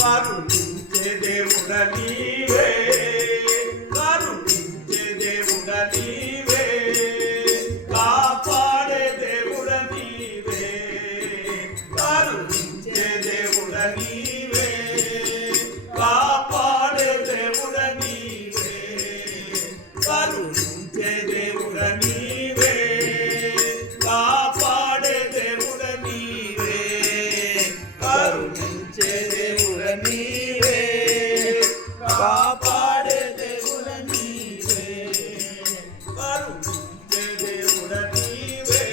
కరుణించే దేవుడ నీవే, కరుణించే దేవుడ నీవే, కాపాడే దేవుడ నీవే, కరుణించే దేవుడ నీవే, కాపాడే దేవుడ నీవే, కరుణించే దేవుడ నీవే, కాపాడే దేవుడ నీవే, కరుణించే దేవుడ నీవే, కాపాడే దేవుడ నీవే, కరుణించే దేవుడ నీవే,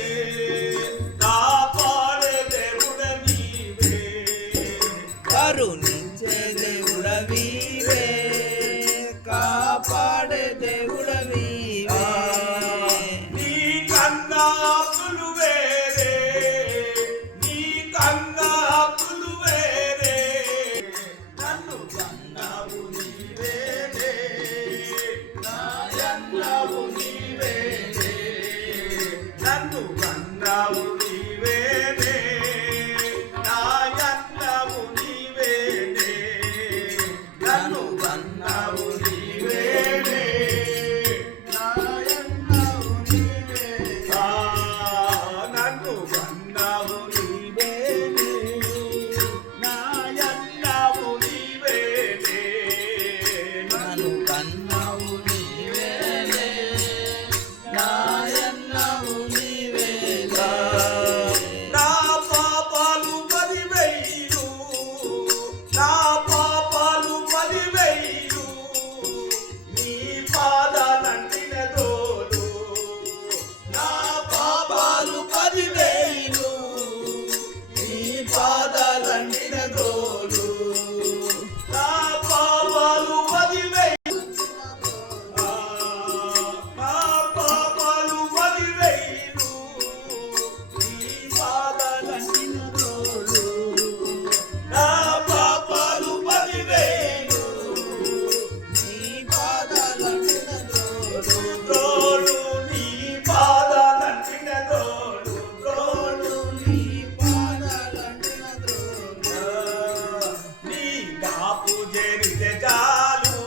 కాపాడే దేవుడ నీవే, కరుణించే దేవుడ నీవే, కాపాడే దేవుడ నీవే. నీ కన్నా వేరే, నీ కన్నా వేరే, నన్ను కన్నావు నీవేనే, నాయన్నావు నీవేనే, నన్ను కన్నావు నీవేనే, నాయన్నావు నీవేనే, నన్ను కన్నావు నీవేనే, నాయన్నావు నీవేనే, నన్ను కన్నావు నీవేనే, నాయన్నావు నీవేనే, నన్ను కన్నావు నీవేనే, నాయన్నావు నీవేనే. నా పాపాలు 10,000, నా పాపాలు 10,000, నీ పాదాలంటిన దోలు, నా పాపాలు 10,000, నీ పాదాలంటిన దోలు, నా పాపాలు 10,000, నా పాపాలు 10,000, నీ పాదాలంటిన దోలు, నా పాపాలు 10,000, నీ పాదాలంటిన దోలు, దోలు నీ పాదాలంటిన దోలు, దోలు నీ పాదాలంటిన దోలు. నీ దాపు చేరితే చాలు,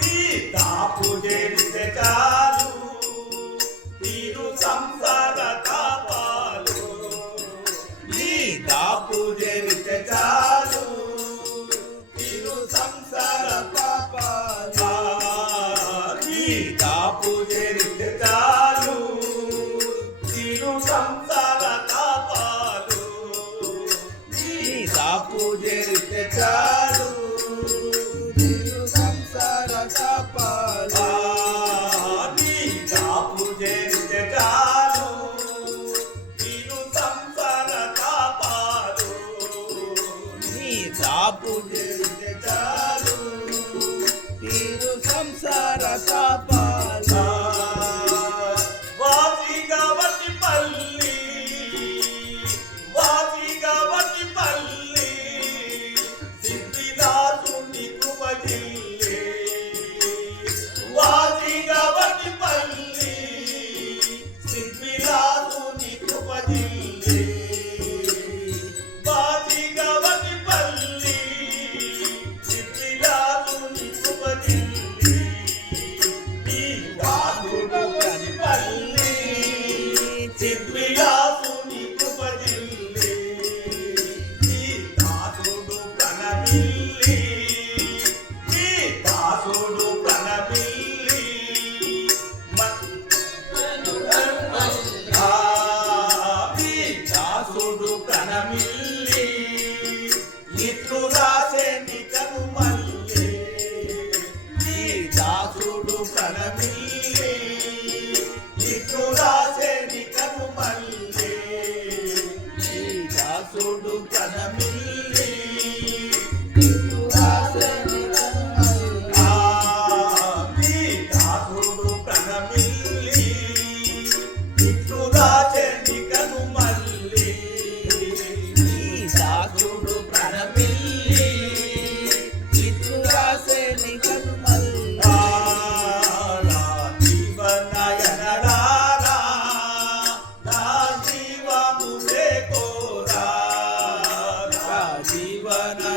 నీ దాపు చేరితే చాలు, తీరు సంసార తాపాలు, నీ దాపు చేరితే చాలు, తీరు సంసార తాపాలు, నీ దాపు చేరితే చాలు, తీరు సంసార తాపాలు, నీ దాపు చేరితే చాలు, తీరు సంసార తాపాలు, నీ దాపు చేరితే చాలు, తీరు సంసార తాపాలు, నీ దాపు చేరితే చాలు, తీరు సంసార తాపాలు. వాసిగా వట్టిపల్లి, వాసిగా వట్టిపల్లి, సిద్ధిదాసుని కృపజిల్లి, వాసిగా వట్టిపల్లి, సిద్ధిదాసుని కృపజిల్లి, వాసిగా వట్టిపల్లి, సిద్ధిదాసుని కృపజిల్లి, నీ దాసుడు వట్టిపల్లి, సిద్ధిదాసుని కృపజిల్లి, నీ దాసుడు ప్రణమిల్లి, నీ దాసుడు ప్రణమిల్లి, నీ దాసుడు ప్రణమిల్లి, ఇట్లు రాసే నికను మల్లి, నీ దాసుడు ప్రణమిల్లి, ఇట్లు రాసే నికను మల్లి, నీ దాసుడు ప్రణమిల్లి, ఇట్లు రాసే నికను మల్లి, నీ దాసుడు ప్రణమిల్లి, ఇట్లు రాసే నికను మల్లి, నీ దాసుడు ప్రణమిల్లి, ఇట్లు రాసే నికను మల్లి. జీవనయన జీవన